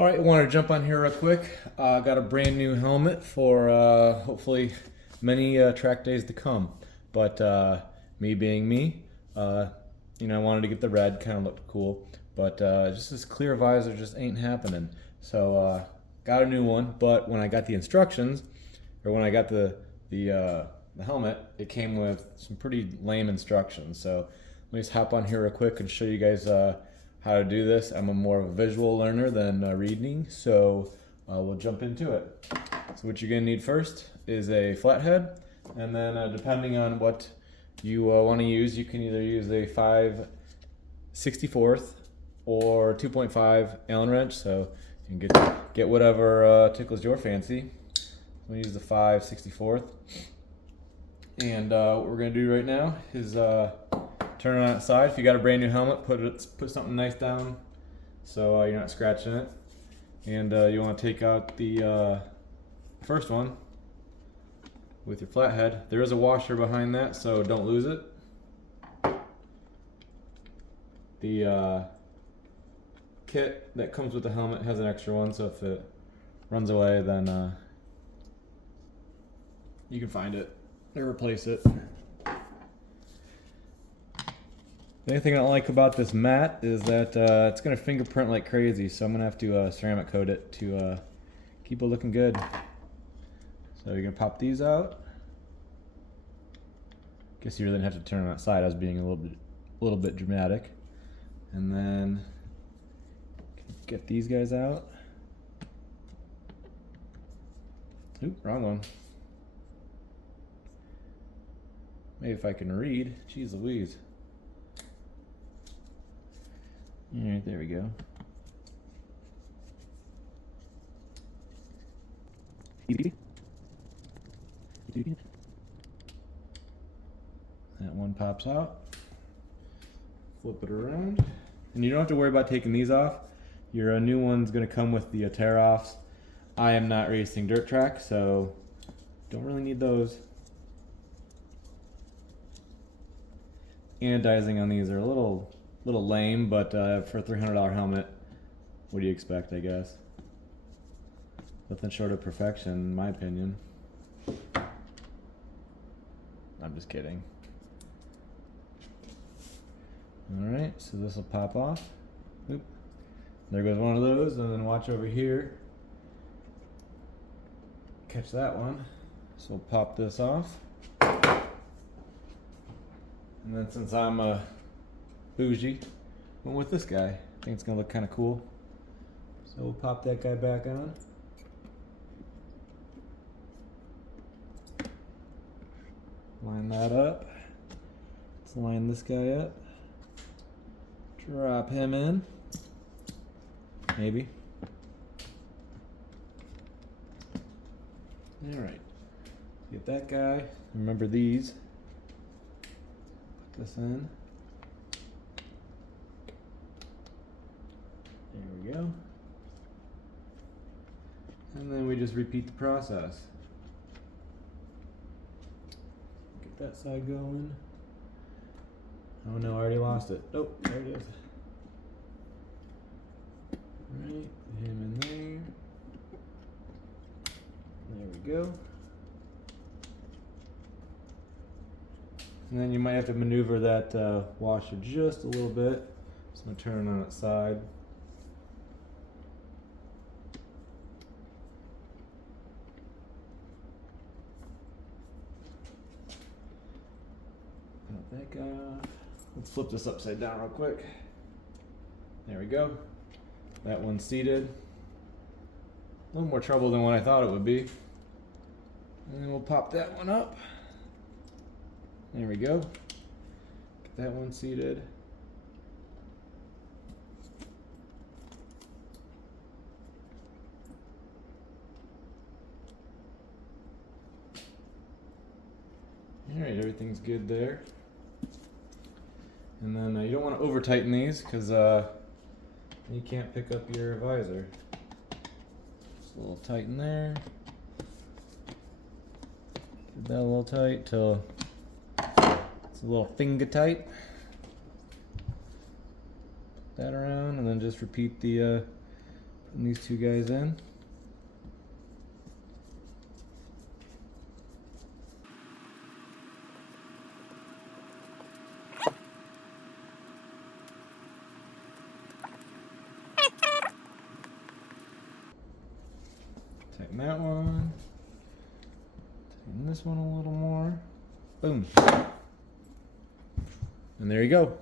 All right, I wanted to jump on here real quick. Got a brand new helmet for hopefully many track days to come. But me being me, I wanted to get the red, kind of looked cool. But just this clear visor just ain't happening. So got a new one. But when I got the instructions, or when I got the helmet, it came with some pretty lame instructions. So let me just hop on here real quick and show you guys how to do this. I'm more of a visual learner than reading, so we'll jump into it. So what you're gonna need first is a flathead, and then depending on what you want to use, you can either use a 5/64 or 2.5 Allen wrench, so you can get whatever tickles your fancy. I'm gonna use the 5/64, and what we're gonna do right now is turn it on its side. If you got a brand new helmet, put something nice down so you're not scratching it. And you want to take out the first one with your flathead. There is a washer behind that, so don't lose it. The kit that comes with the helmet has an extra one, so if it runs away, then you can find it or replace it. The only thing I don't like about this mat is that it's going to fingerprint like crazy, so I'm going to have to ceramic coat it to keep it looking good. So you're going to pop these out. Guess you really didn't have to turn on that side. I was being a little bit dramatic. And then get these guys out. Oop, wrong one. Maybe if I can read. Jeez Louise. Alright, there we go. That one pops out. Flip it around. And you don't have to worry about taking these off. Your new one's going to come with the tear-offs. I am not racing dirt track, so don't really need those. Anodizing on these are a little lame, but for a $300 helmet, what do you expect, I guess? Nothing short of perfection, in my opinion. I'm just kidding. Alright, so this will pop off. Oop. There goes one of those, and then watch over here. Catch that one. So we'll pop this off. And then since I'm a bougie, went with this guy. I think it's gonna look kind of cool. So we'll pop that guy back on. Line that up. Let's line this guy up. Drop him in. Maybe. Alright. Get that guy. Remember these. Put this in. There we go. And then we just repeat the process. Get that side going. Oh no, I already lost it. Oh, there it is. Alright, put him in there. There we go. And then you might have to maneuver that washer just a little bit. Just gonna turn it on its side. Got that guy off. Let's flip this upside down real quick. There we go. That one's seated. A little more trouble than what I thought it would be. And then we'll pop that one up. There we go. Get that one seated. Alright, everything's good there. And then you don't want to over tighten these because you can't pick up your visor. Just a little tight in there. Get that a little tight till it's a little finger tight. Put that around and then just repeat the Putting these two guys in. Tighten that one. Tighten this one a little more. Boom. And there you go.